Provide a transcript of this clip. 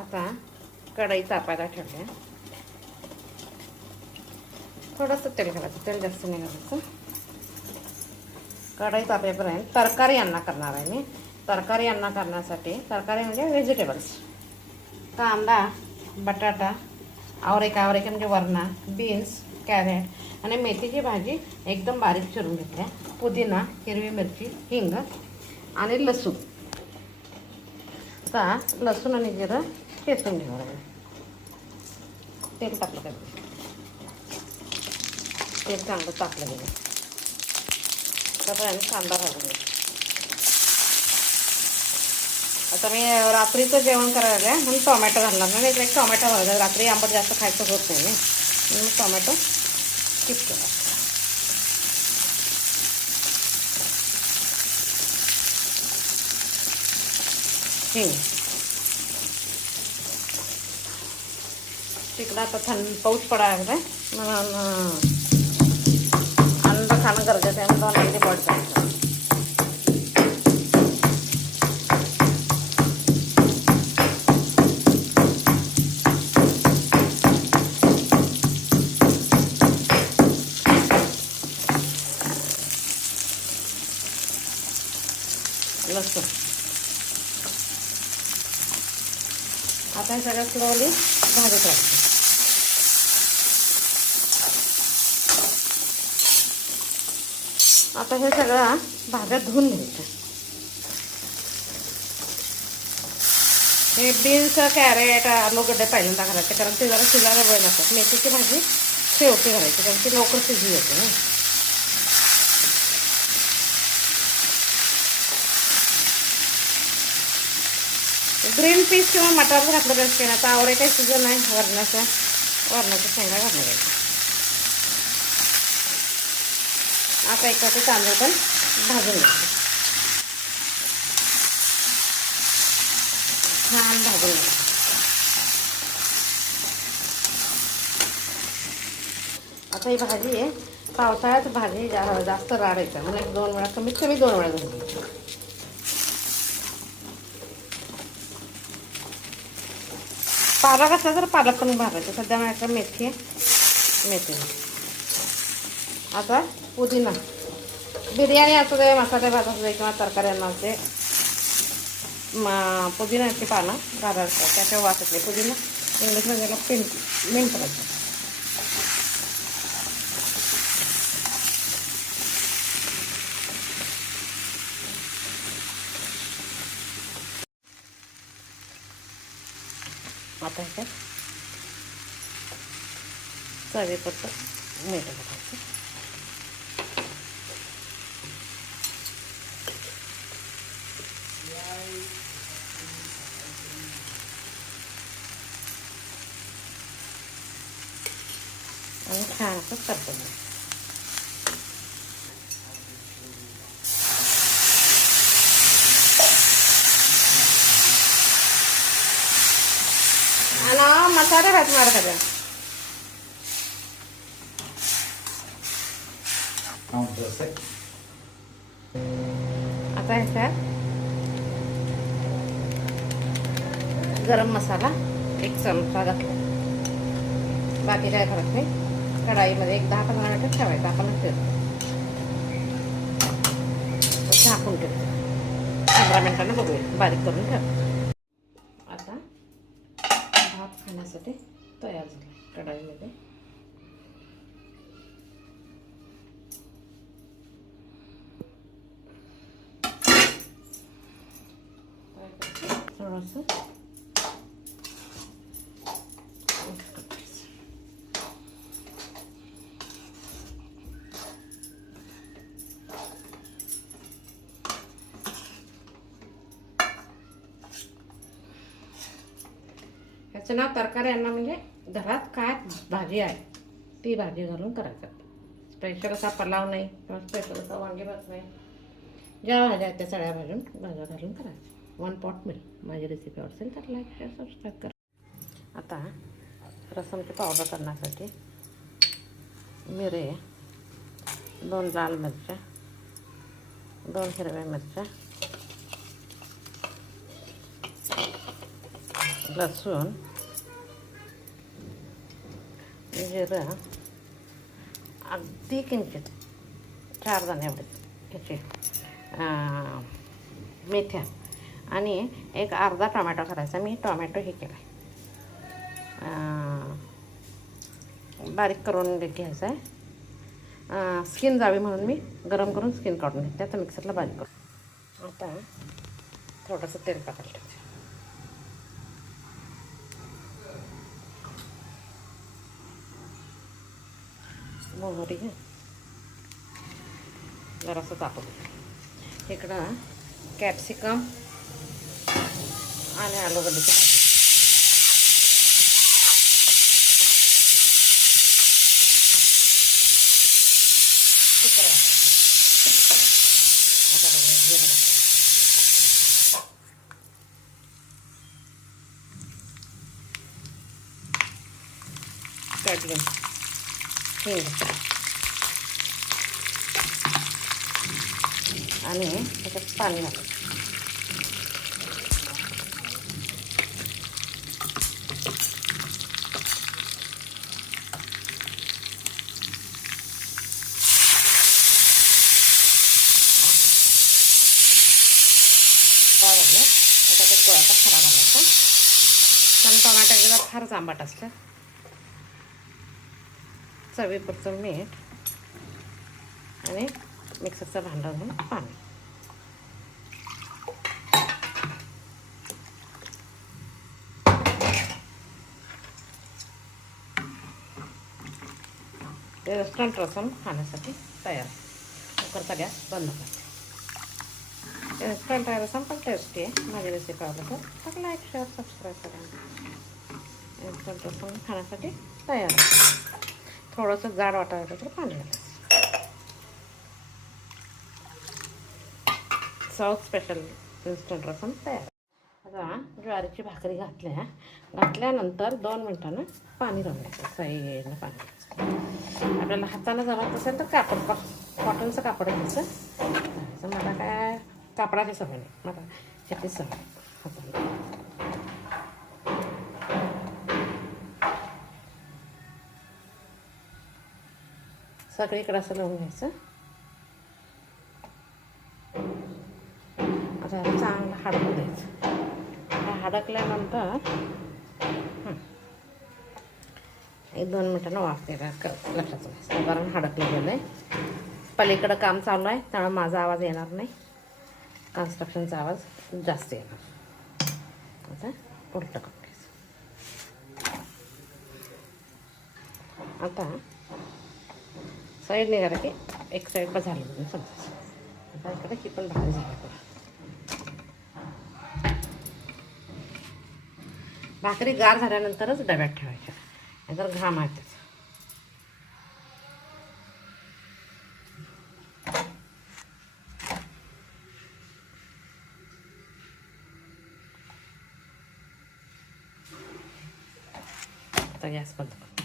आता कढई तापायला ठेवते. थोडंसं तेल घालायचं, तेल जास्त नाही घालायचं. कढई तापेपर्यंत तरकारी अन्न करणार आहे मी. तरकारी अन्न करण्यासाठी, तरकारी म्हणजे व्हेजिटेबल्स, कांदा, बटाटा, आवरेका म्हणजे वरणा, बीन्स, कॅरेट आणि मेथीची भाजी एकदम बारीक चिरून घेतल्या. पुदिना, हिरवी मिरची, हिंग आणि लसूण. आता लसूण आणि जिरं ठेचून घेणार आहे. तेल टाकलं पाहिजे, तेल चांगलं टाकलं गेलं. त्यापर्यंत कांदा भाजून घ्या. आता मी रात्रीचं जेवण करायला आहे म्हणून टोमॅटो घालणार नाही. एक टोमॅटो घालणार, रात्री आंबट जास्त खायचं होत नाही म्हणून टोमॅटो स्किप केला. हिंग. तिकडं आता पाऊस पडायला लागलाय म्हणून अन्न खाणं गरजेचं आहे. 2 मिनिटे बॉईल करायचं. लसूण आता हे सगळं स्लोली भाजत राहते. आता हे सगळं भाज्या धुवून घ्यायचं. हे बीन्स, कॅरेट, आलू गड्डे पहिल्यांदा घालायचे कारण ते जरा शिजायला वेळ लागतात. मेथीची भाजी शेवटी घालायची कारण ती लवकर शिजली येते ना. ग्रीन पीस किंवा मटार घातलं पाहिजे. आता आवडे काही सीजन आहे वरणाच्या शेंगा घालून घ्यायच्या. आता एकाचे तांदूळ पण भाजून घ्यायचे, छान भाजून घ्यायचे. आता ही भाजी आहे पावसाळ्यात भाजी जास्त राडायचं म्हणजे 2 वेळा, कमीत कमी 2 वेळा घालायची. पालक असला तर पालक पण भाजायचं. सध्या माझ्याकडे मेथी आहे, मेथी. आता पुदिना, बिर्याणी असू दे, मसाले भात असू दे किंवा तरकाऱ्यांना असते पुदिनाची पानं घालायचं. त्याच्या वासातले पुदिना इंग्लिशमध्ये त्याला मिंट करायचं. आता ह्याच्यात चवीपुरतं मीठ घालायचं. आणि छान असं परतून घ्यायचं. आणि मसाले भात मार करा. आता ह्याच्यात गरम मसाला 1 चमचा घातला. बाकी काय फरक नाही. कढाईमध्ये 10-15 मिनिटं ठेवायचं. आपण ठेवतो झाकून ठेवतो. 15 मिनिटांना बघूया. बारीक करून ठेव. आता भात खाण्यासाठी तयार झाला. कढाईमध्ये थोडंसं ह्याचं नाव तरकारी अन्न म्हणजे घरात काय भाजी आहे ती भाजी घालून करायचं. स्पेशल असा पलाव नाही किंवा स्पेशल असा वांगे भात नाही. ज्या भाज्या आहेत त्या सगळ्या भाज्या घालून करायचं. 1 पॉट मिल. माझी रेसिपी आवडतील तर लाईक, शेअर, सबस्क्राईब करा. आता रसमची पावडर करण्यासाठी मिरे, 2 लाल मिरच्या, 2 हिरव्या मिरच्या, लसूण, जिरं, अगदी किंचित 4 दाणे एवढे ह्याचे मेथ्या आणि एक अर्धा टोमॅटो करायचा. मी टोमॅटो हे केला बारीक करून घ्यायचा आहे. स्किन जावी म्हणून मी गरम करून स्किन काढून घेते. आता मिक्सरला बारीक करू. आता थोडंसं तेल टाकायला ठेवायचं. मोहरी जरासं टाकू. इकडं कॅप्सिकम आणि आलूगड्ड्याची भाजी. आता जिरं काढलं आणि त्याच्यात पाणी घालायचं. लागलं आता ते गोळाचा खडा घालायचा. कारण टोमॅटो जर फारच आंबट असलं. चवीपुरतं मीठ आणि मिक्सरचं भांडं घेऊन पाणी. रेस्टॉरंट रसम खाण्यासाठी तयार. कुकरचा गॅस बंद करते. रेस्टॉरंट रसम पण टेस्टी आहे. माझी रेसिपी आवडली तर लाईक, शेअर, सबस्क्राईब करा. रेस्टॉरंट रसम खाण्यासाठी तयार आहे. थोडंसं जाड वाटायला तर पाणी घालायचं. साऊथ स्पेशल इन्स्टंट रसम तयार. आता ज्वारीची भाकरी घातल्यानंतर 2 मिनिटांना पाणी घालायचं. साईडनं पाणी घालायचं. आपल्याला हातानं जमत असेल तर कॉटनचं कापड घ्यायचं. मला काय कापडाची सवय नाही, मला ह्याची सवय हाताने. सगळीकडे असं लावून घ्यायचं. आता चांगलं हडकू द्यायचं. हडकल्यानंतर 1-2 मिनिटांना वाफ द्यायला लक्षात घ्यायचं. कारण हडकलं गेलं आहे. पलीकडं काम चालू आहे त्यामुळे माझा आवाज येणार नाही. कन्स्ट्रक्शनचा आवाज जास्त येणार. आता उलटं करून घ्यायचं. आता साईड निघाला की एक साईड पण झालं म्हणून समजायचं. आता इकडे ही पण भाकरी झाली. भाकरी गार झाल्यानंतरच डब्यात ठेवायच्या, नाहीतर घाम आहे त्याचा. आता गॅस बंद कर.